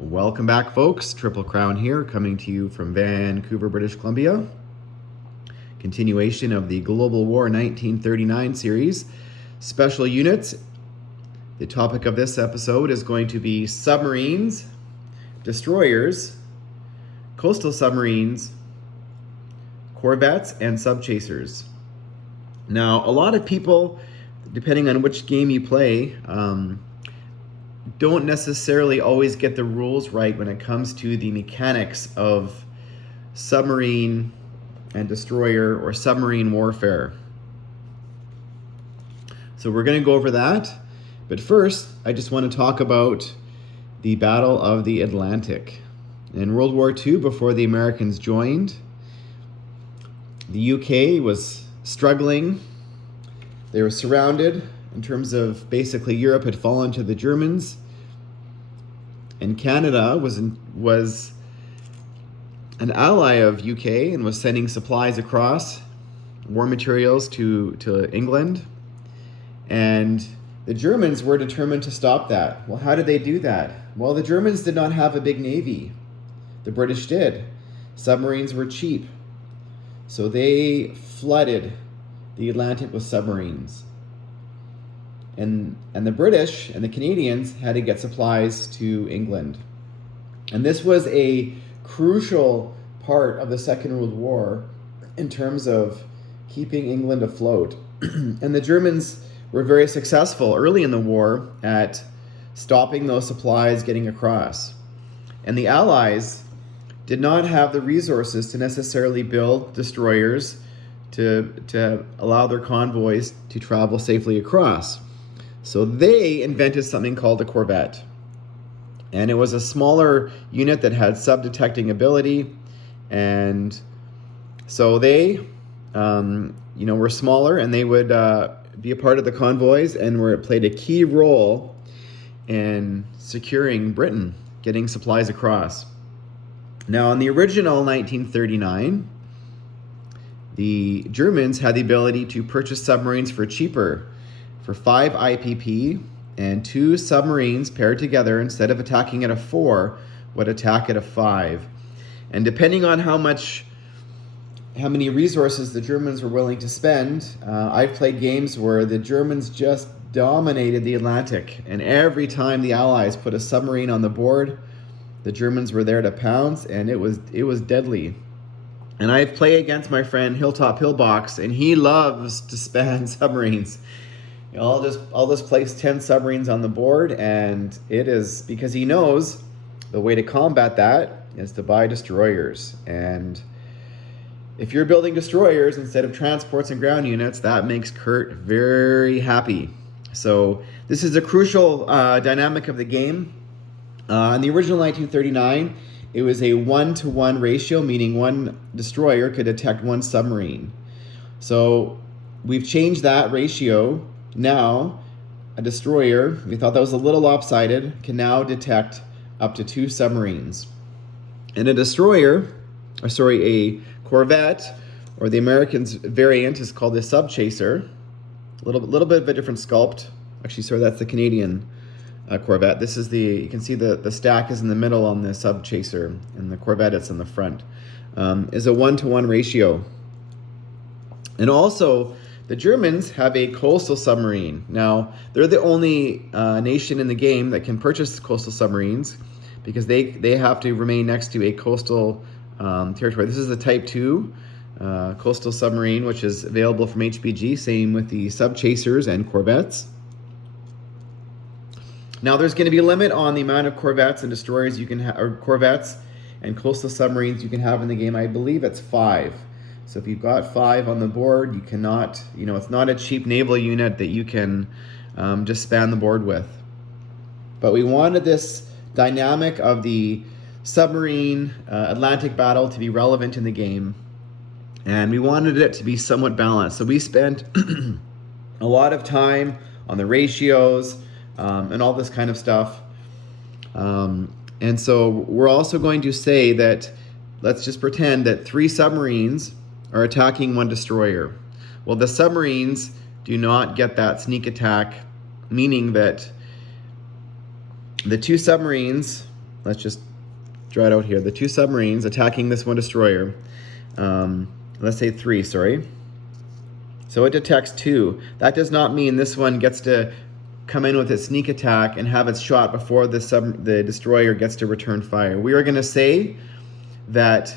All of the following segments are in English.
Welcome back, folks. Triple Crown here, coming to you from Vancouver, British Columbia. Continuation of the Global War 1939 series. Special units. The topic of this episode is going to be submarines, destroyers, coastal submarines, corvettes, and subchasers. Now, a lot of people, depending on which game you play, don't necessarily always get the rules right when it comes to the mechanics of submarine and destroyer or submarine warfare. So we're going to go over that. But first, I just want to talk about the Battle of the Atlantic. In World War II, before the Americans joined, the UK was struggling. They were surrounded in terms of basically Europe had fallen to the Germans. And Canada was an ally of UK and was sending supplies across, war materials to England. And the Germans were determined to stop that. Well, how did they do that? Well, the Germans did not have a big navy. The British did. Submarines were cheap. So they flooded the Atlantic with submarines. And the British and the Canadians had to get supplies to England. And this was a crucial part of the Second World War in terms of keeping England afloat. And the Germans were very successful early in the war at stopping those supplies getting across. And the Allies did not have the resources to necessarily build destroyers to allow their convoys to travel safely across. So they invented something called a Corvette. And it was a smaller unit that had sub-detecting ability. And so they, were smaller, and they would be a part of the convoys and played a key role in securing Britain, getting supplies across. Now, in the original 1939, the Germans had the ability to purchase submarines for cheaper. For 5 IPP, and 2 submarines paired together, instead of attacking at a 4, would attack at a 5. And depending on how many resources the Germans were willing to spend, I've played games where the Germans just dominated the Atlantic, and every time the Allies put a submarine on the board, the Germans were there to pounce, and it was deadly. And I've played against my friend Hilltop Hillbox, and he loves to span submarines. I'll just place 10 submarines on the board, and it is because he knows the way to combat that is to buy destroyers. And if you're building destroyers instead of transports and ground units, that makes Kurt very happy. So this is a crucial dynamic of the game. In the original 1939, it was a 1-to-1 ratio, meaning one destroyer could detect one submarine. So we've changed that ratio. Now, a destroyer, we thought that was a little lopsided, can now detect up to 2 submarines. And a Corvette, or the Americans' variant, is called a subchaser. A little bit of a different sculpt. Actually, sorry, that's the Canadian Corvette. This is you can see the stack is in the middle on the subchaser, and the Corvette is in the front. Is a 1-to-1 ratio. And also, the Germans have a coastal submarine. Now, they're the only nation in the game that can purchase coastal submarines because they have to remain next to a coastal territory. This is the Type 2 coastal submarine, which is available from HBG. Same with the subchasers and corvettes. Now, there's going to be a limit on the amount of corvettes and destroyers you can have, or corvettes and coastal submarines you can have in the game. I believe it's 5. So if you've got 5 on the board, you cannot, it's not a cheap naval unit that you can just span the board with. But we wanted this dynamic of the submarine Atlantic battle to be relevant in the game. And we wanted it to be somewhat balanced. So we spent a lot of time on the ratios and all this kind of stuff. And so we're also going to say that, let's just pretend that 3 submarines are attacking 1 destroyer. Well, the submarines do not get that sneak attack, meaning that the 2 submarines let's just draw it out here. The 2 submarines attacking this 1 destroyer. Let's say 3, sorry. So it detects 2. That does not mean this one gets to come in with a sneak attack and have its shot before the destroyer gets to return fire. We are going to say that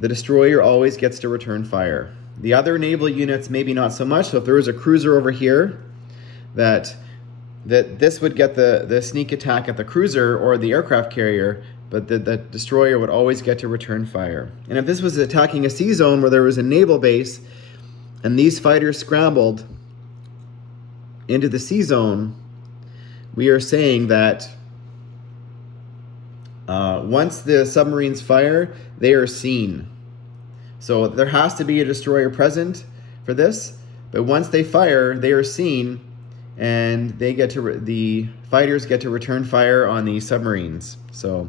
the destroyer always gets to return fire. The other naval units maybe not so much. So if there was a cruiser over here, that this would get the sneak attack at the cruiser or the aircraft carrier, but the destroyer would always get to return fire. And if this was attacking a sea zone where there was a naval base and these fighters scrambled into the sea zone, we are saying that once the submarines fire, they are seen. So there has to be a destroyer present for this, but once they fire, they are seen, and they get to the fighters get to return fire on the submarines. So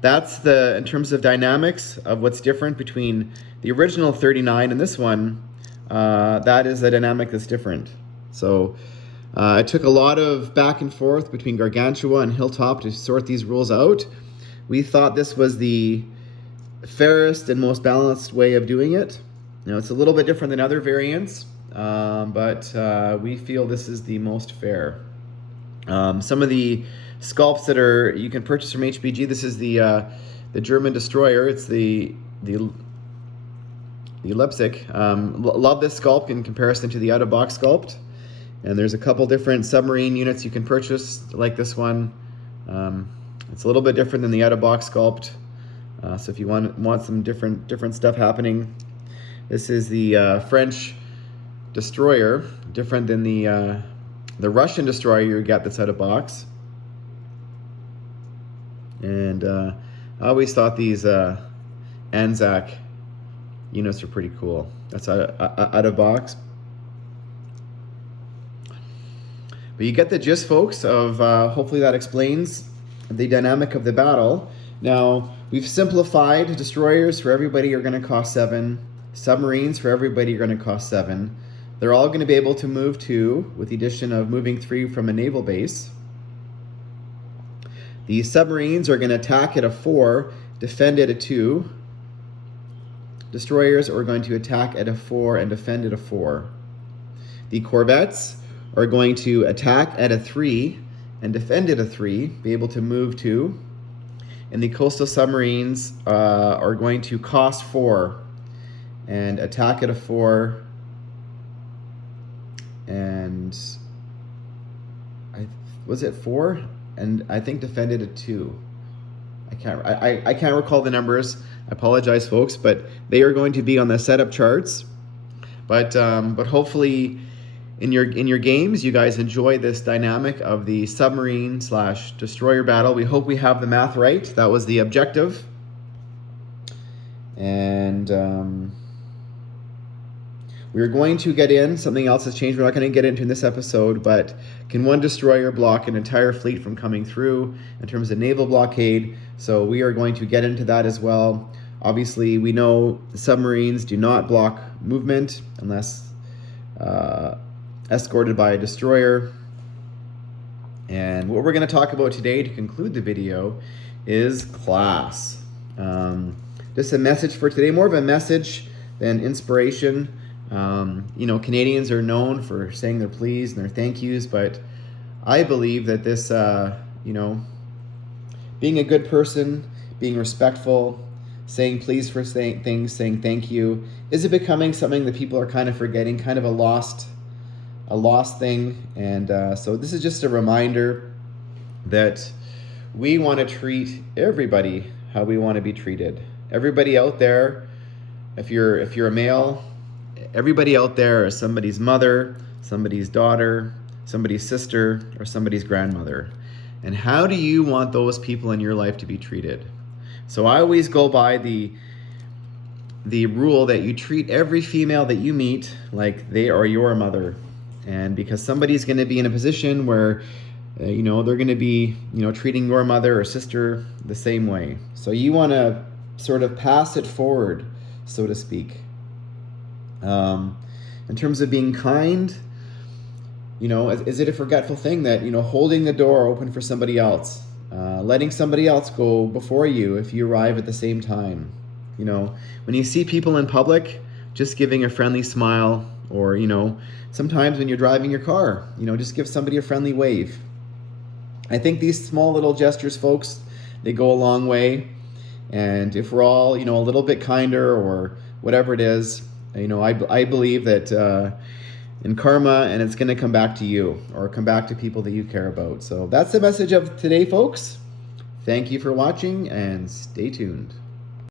that's in terms of dynamics of what's different between the original 39 and this one. That is the dynamic that's different. So it took a lot of back and forth between Gargantua and Hilltop to sort these rules out. We thought this was the fairest and most balanced way of doing it. Now, it's a little bit different than other variants, but we feel this is the most fair. Some of the sculpts that you can purchase from HBG. This is the German destroyer. It's the Leipzig. Love this sculpt in comparison to the out-of-box sculpt. And there's a couple different submarine units you can purchase like this one. It's a little bit different than the out-of-box sculpt. So if you want some different stuff happening, this is the French destroyer, different than the Russian destroyer you get that's out-of-box. And I always thought these Anzac units are pretty cool. That's out-of-box. But you get the gist, folks, of hopefully that explains the dynamic of the battle. Now, we've simplified. Destroyers for everybody are going to cost 7. Submarines for everybody are going to cost 7. They're all going to be able to move 2, with the addition of moving 3 from a naval base. The submarines are going to attack at a 4, defend at a 2. Destroyers are going to attack at a 4 and defend at a 4. The Corvettes are going to attack at a 3 and defend at a 3, be able to move 2. And the coastal submarines are going to cost 4 and attack at a 4 and was it 4? And I think defended at 2. I can't recall the numbers. I apologize, folks, but they are going to be on the setup charts. But hopefully in your games, you guys enjoy this dynamic of the submarine/destroyer battle. We hope we have the math right. That was the objective. And we're going to get in, something else has changed, we're not going to get into in this episode, but can one destroyer block an entire fleet from coming through in terms of naval blockade? So we are going to get into that as well. Obviously, we know submarines do not block movement unless escorted by a destroyer. And what we're going to talk about today to conclude the video is class. Just a message for today, more of a message than inspiration. Canadians are known for saying their please and their thank yous, but I believe that this, being a good person, being respectful, saying please for things, saying thank you, is it becoming something that people are kind of forgetting, kind of a lost thing. And so this is just a reminder that we want to treat everybody how we want to be treated. Everybody out there, if you're a male, everybody out there is somebody's mother, somebody's daughter, somebody's sister, or somebody's grandmother. And how do you want those people in your life to be treated? So I always go by the rule that you treat every female that you meet like they are your mother. And because somebody's going to be in a position where, they're going to be, treating your mother or sister the same way. So you want to sort of pass it forward, so to speak. In terms of being kind, is it a forgetful thing that, holding the door open for somebody else? letting somebody else go before you if you arrive at the same time. You know, when you see people in public, just giving a friendly smile, or, you know, sometimes when you're driving your car, you know, just give somebody a friendly wave. I think these small little gestures, folks, they go a long way. And if we're all, you know, a little bit kinder or whatever it is, you know, I believe that in karma, and it's going to come back to you or come back to people that you care about. So that's the message of today, folks. Thank you for watching, and stay tuned.